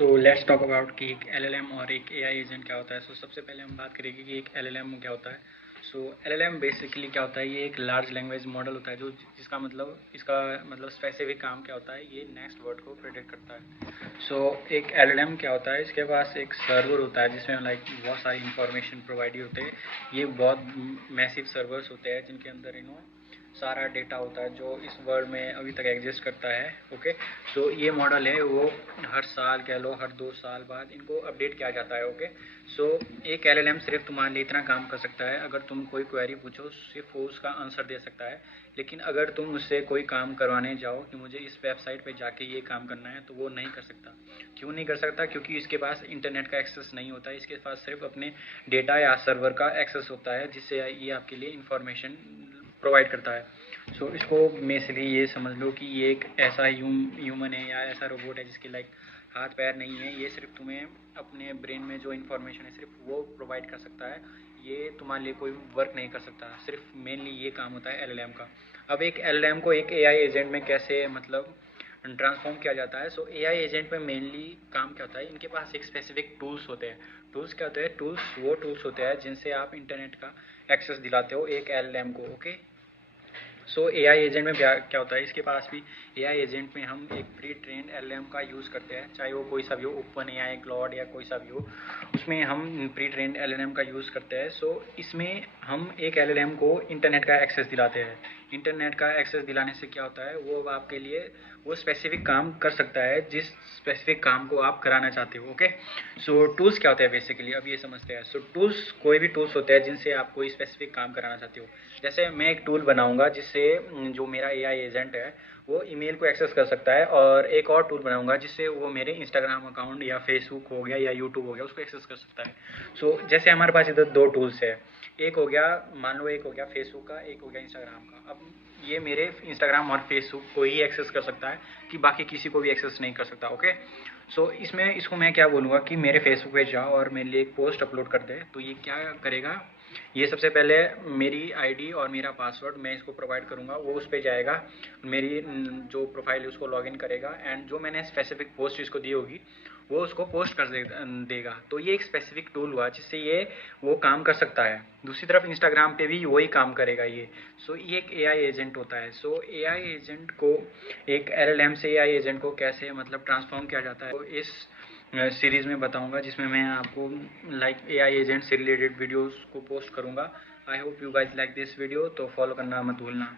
So let's talk about कि एक LLM और एक एआई एजेंट क्या होता है। सबसे पहले हम बात करेंगे कि एक एलएलएम क्या होता है। एलएलएम बेसिकली क्या होता है, ये एक लार्ज लैंग्वेज मॉडल होता है जो इसका मतलब स्पेसिफिक काम क्या होता है, ये नेक्स्ट वर्ड को प्रेडिक्ट करता है। एक एलएलएम क्या होता है, इसके पास एक सर्वर होता है जिसमें बहुत सारी इंफॉर्मेशन प्रोवाइड होते हैं। ये बहुत मैसिव सर्वर्स होते हैं जिनके अंदर सारा डेटा होता है जो इस वर्ल्ड में अभी तक एग्जिस्ट करता है। ओके, ये मॉडल है वो हर साल कह लो हर 2 साल बाद इनको अपडेट किया जाता है। ओके, एक एलएलएम सिर्फ तुम्हारे लिए इतना काम कर सकता है, अगर तुम कोई क्वेरी पूछो सिर्फ वो उसका आंसर दे सकता है। लेकिन अगर तुम उससे कोई काम करवाने जाओ कि मुझे इस वेबसाइट पे जाके ये काम करना है, तो वो नहीं कर सकता। क्यों नहीं कर सकता? क्योंकि इसके पास इंटरनेट का एक्सेस नहीं होता है, इसके पास सिर्फ अपने डेटा या सर्वर का एक्सेस होता है जिससे ये आपके लिए इंफॉर्मेशन प्रोवाइड करता है। इसको बेसिकली ये समझ लो कि ये एक ऐसा ह्यूमन है या ऐसा रोबोट है जिसके हाथ पैर नहीं है। ये सिर्फ तुम्हें अपने ब्रेन में जो इन्फॉर्मेशन है सिर्फ वो प्रोवाइड कर सकता है। ये तुम्हारे लिए कोई वर्क नहीं कर सकता। सिर्फ मेनली ये काम होता है एलएलएम का। अब एक एलएलएम को एक एआई एजेंट में कैसे ट्रांसफॉर्म किया जाता है। एआई एजेंट में मेनली काम क्या होता है, इनके पास एक स्पेसिफिक टूल्स होते हैं। टूल्स क्या होते हैं? वो टूल्स होते हैं जिनसे आप इंटरनेट का एक्सेस दिलाते हो एक एलएलएम को। ओके, एआई एजेंट में क्या होता है, इसके पास भी एआई एजेंट में हम एक प्री ट्रेंड एलएलएम का यूज़ करते हैं, चाहे वो कोई सा भी हो, ओपन एआई, क्लॉड या कोई सा भी हो, उसमें हम प्री ट्रेंड एलएलएम का यूज़ करते हैं। इसमें हम एक एलएलएम को इंटरनेट का एक्सेस दिलाते हैं। इंटरनेट का एक्सेस दिलाने से क्या होता है, वो आपके लिए वो स्पेसिफिक काम कर सकता है जिस स्पेसिफिक काम को आप कराना चाहते हो। ओके, टूल्स क्या होते हैं बेसिकली, अब ये समझते हैं। टूल्स कोई भी टूल्स होते हैं जिनसे आप कोई स्पेसिफिक काम कराना चाहते हो। जैसे मैं एक टूल बनाऊंगा जिससे जो मेरा एआई एजेंट है वो ईमेल को एक्सेस कर सकता है, और एक और टूल बनाऊंगा जिससे वो मेरे इंस्टाग्राम अकाउंट या फेसबुक हो गया या यूट्यूब हो गया उसको एक्सेस कर सकता है। जैसे हमारे पास इधर 2 टूल्स है, एक हो गया, मान लो एक हो गया फेसबुक का, एक हो गया इंस्टाग्राम का। अब ये मेरे इंस्टाग्राम और फेसबुक को ही एक्सेस कर सकता है कि बाकी किसी को भी एक्सेस नहीं कर सकता। ओके, इसमें इसको मैं क्या बोलूँगा कि मेरे फेसबुक पे जाओ और मेरे लिए एक पोस्ट अपलोड कर दे। तो ये क्या करेगा, ये सबसे पहले मेरी आईडी और मेरा पासवर्ड मैं इसको प्रोवाइड करूँगा, वो उस पर जाएगा, मेरी जो प्रोफाइल है उसको लॉगिन करेगा, एंड जो मैंने स्पेसिफिक पोस्ट इसको दी होगी वो उसको पोस्ट कर देगा। तो ये एक स्पेसिफिक टूल हुआ जिससे ये वो काम कर सकता है। दूसरी तरफ इंस्टाग्राम पे भी वही काम करेगा ये। ये एक एआई एजेंट होता है। एआई एजेंट को एक एलएलएम से एआई एजेंट को कैसे ट्रांसफॉर्म किया जाता है, तो इस सीरीज़ में बताऊंगा, जिसमें मैं आपको एआई एजेंट से रिलेटेड वीडियोस को पोस्ट करूंगा। I hope you guys like this video, तो फॉलो करना मत भूलना।